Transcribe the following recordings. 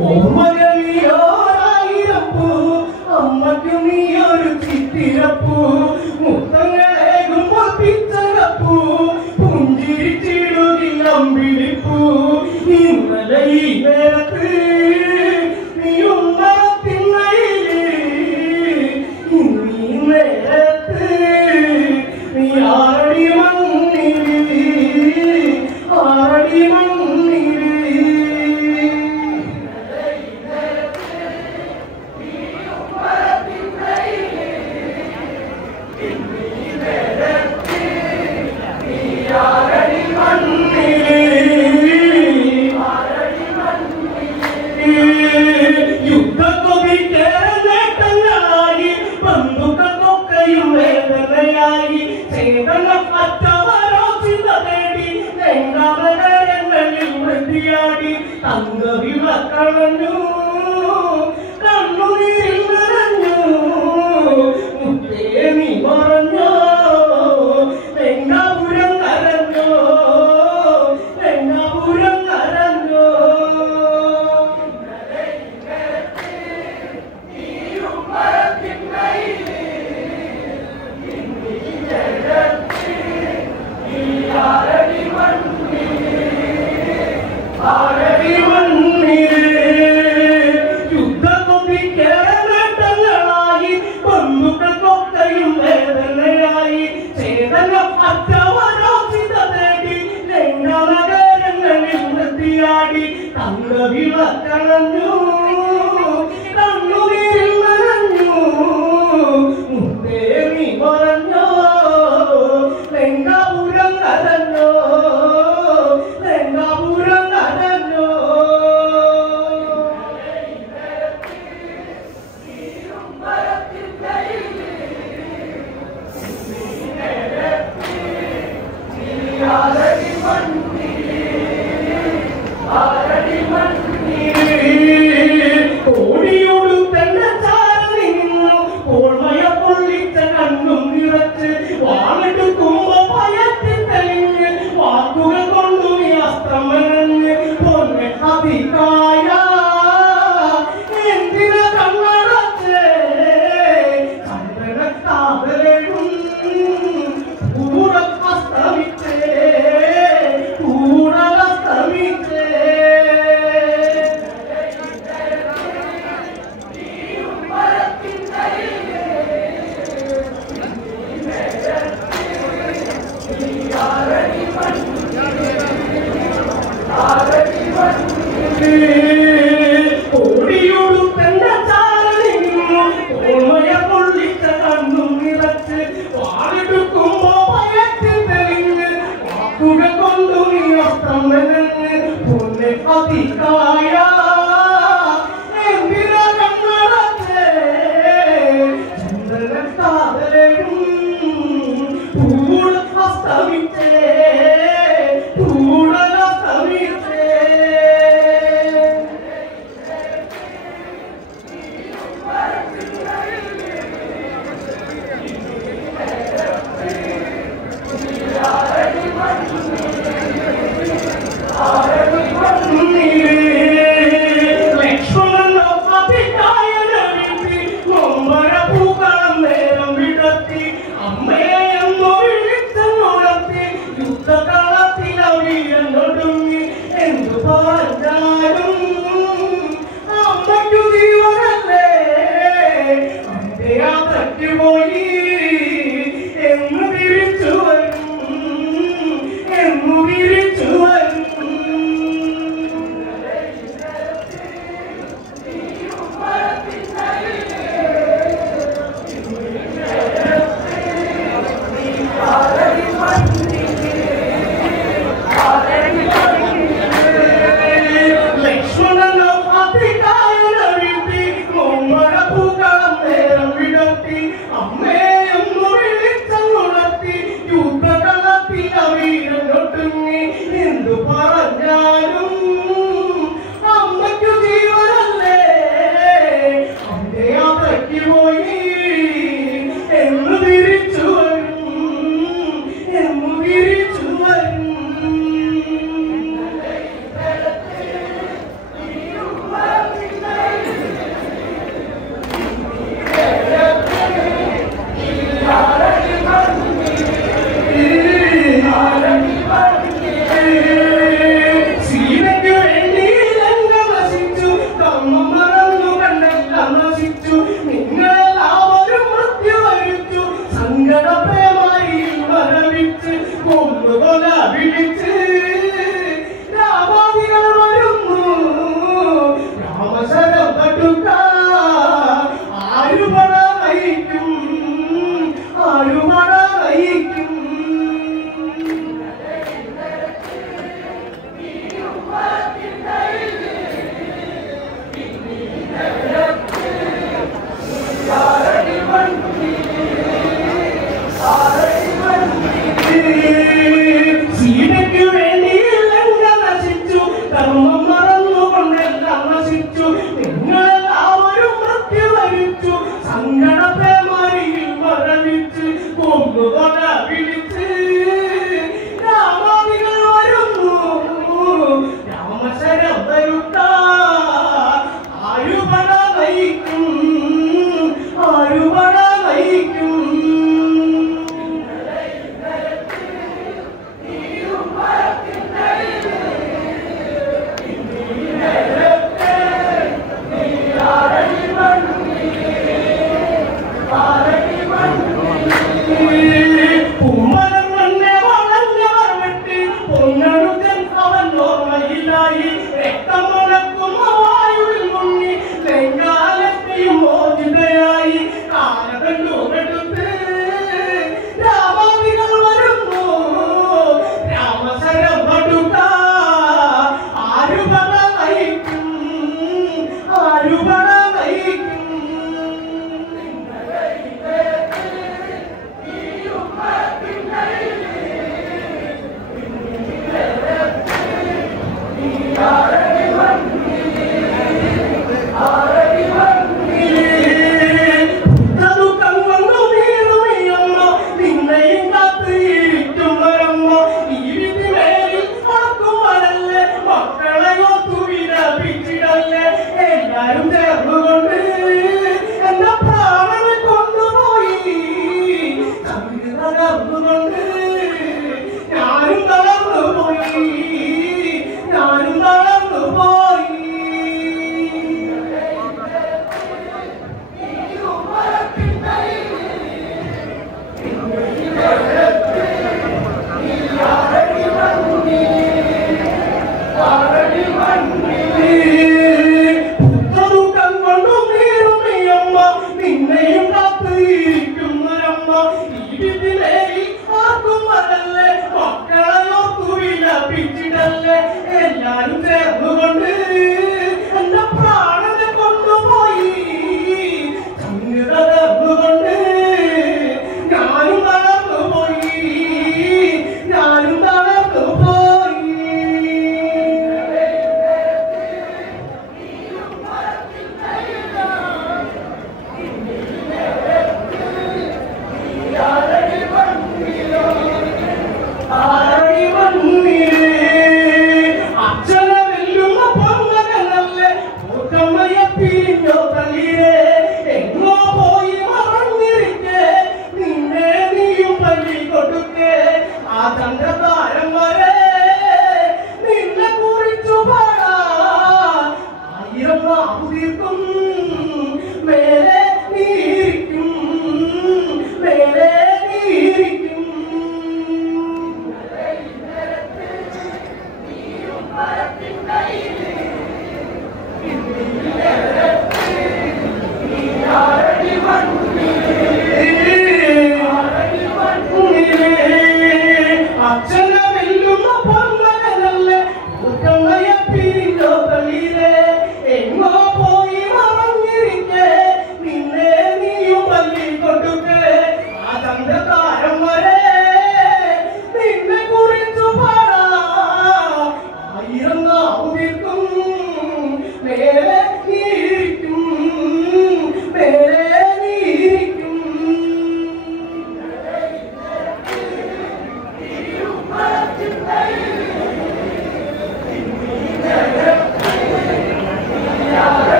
ഓർമ്മകളിയോരായിരപ്പൂ അമ്മയ്ക്ക് നീയൊരു ചിത്തിരപ്പൂ മുത്തങ്ങളേകുമ്പോൾ പിച്ചകപ്പൂ പുഞ്ചിരിച്ചിടുകിൽ അമ്പിളിപ്പൂ ഇന്നലെ ഈ നേരത്ത് നീയുന്നതിന്നയില് ഇന്നീ നേരത്ത് നീ ആടി മണ്ണില് ആടി മണ്ണില് യുദ്ധക്കൊതിക്കേറ്റങ്ങളായി ബന്ധുക്കൾക്കൊക്കെയും വേദനയായി ചേതനം അറ്റവരോ ചിന്ത തേടി രംഗാനഗരങ്ങളിൽ വൃത്തിയാടി തങ്കവിളക്കണഞ്ഞു കണ്ണുനീരിൽ നിറഞ്ഞു മുത്തേ നീ മറഞ്ഞോ രംഗാപുരം കരഞ്ഞോ രംഗാപുരം കരഞ്ഞോ യുദ്ധക്കൊതിക്കേറ്റങ്ങളായി ബന്ധുക്കൾക്കൊക്കെയും വേദനയായി ചേതനം അറ്റവരോ ചിന്ത തേടി രംഗാനഗരങ്ങളിൽ വൃത്തിയാടി തങ്കവിളക്കണഞ്ഞു കണ്ണുനീരിൽ നനഞ്ഞു മുത്തേ നീ മറഞ്ഞോ രംഗാപുരം കരഞ്ഞോ രംഗാപുരം കരഞ്ഞോ കോടിയോട് തന്നെ ചാരി നിന്നു ഓർമ്മയ പൊള്ളിച്ച കണ്ണും നിറച്ച് വാളെടുക്കുമ്പോ ഭയത്തിൽ തെളിഞ്ഞ് വാക്കുകൾ കൊണ്ടു നീ അസ്തമനഞ്ഞ് പൊന്നെ അതികായ എന്തിന കണ്ണടച്ചേ ചന്ദ്രന കാതലേടും കൂടെ അസ്തമിച്ചേ കൂടെ അസ്തമിച്ചേ കോടിയോട് തന്നെ ചാരി നിന്നു ഓർമ്മയ പൊള്ളിച്ച കണ്ണും നിറച്ച് വാളെടുക്കുമ്പോ ഭയത്തിൽ തെളിഞ്ഞ് വാക്കുകൾ കൊണ്ടു നീ അസ്തമനഞ്ഞ് പൊന്നെ അതികായ എന്തിന കണ്ണടച്ചേ ചന്ദ്രന കാതലേടും കൂടെ അസ്തമിച്ചേ കൂടെ അസ്തമിച്ചേ നീ വിളിച്ച് രാമാദികൾ വരുന്നു രാമശരം തട്ടുക ആരുപട നയിക്കും ആരുപട നയിക്കും സീതയ്ക്ക് വേണ്ടി ലങ്ക നശിച്ചു ധർമ്മം മറന്നുകൊണ്ടെല്ലാം നശിച്ചു നിങ്ങളെല്ലാവരും മൃത്യു വരിച്ചു സങ്കടത്തെ മരിയിൽ മരവിച്ച് കൊന്നുകൊല വിളിച്ച് രാമാദികൾ വരുന്നു രാമശരം തരുത്ത ആരുപട നയിക്കും ആരുപട നയിക്കും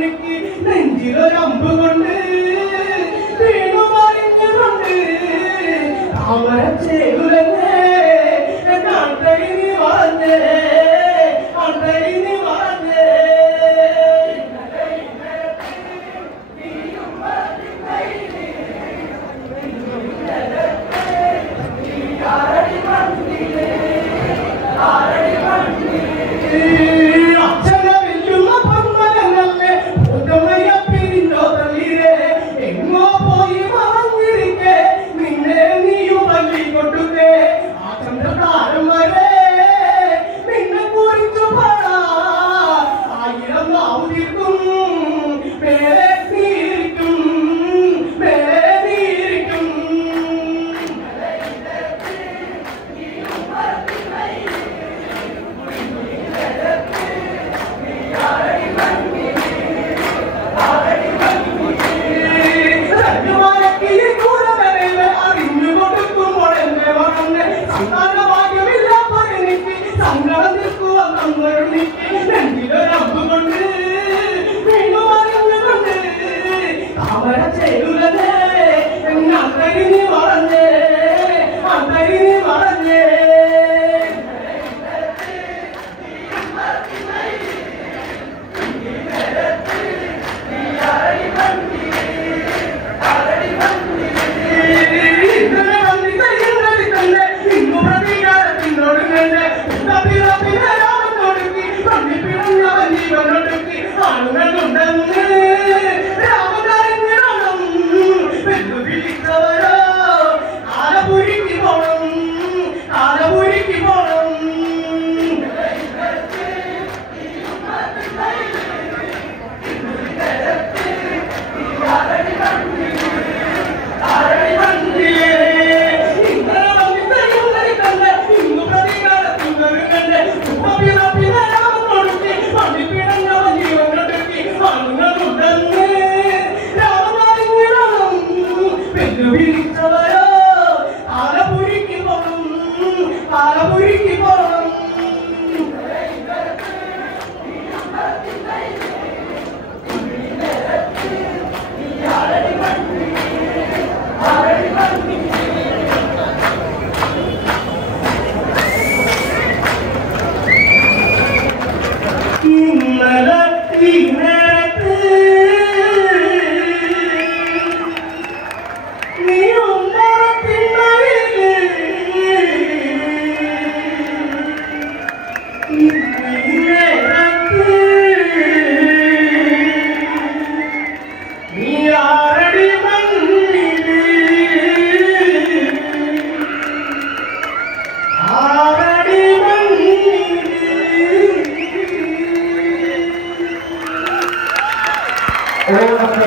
ഉണ്ണിക്ക് നെഞ്ചിലൊരമ്പ് കൊണ്ട് വീണു മറിഞ്ഞുകൊണ്ട് താമര ചേരുലങ്ങേ കണ്ടരി നീ വളഞ്ഞേ കണ്ടരി നീ വളഞ്ഞേ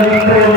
Gracias.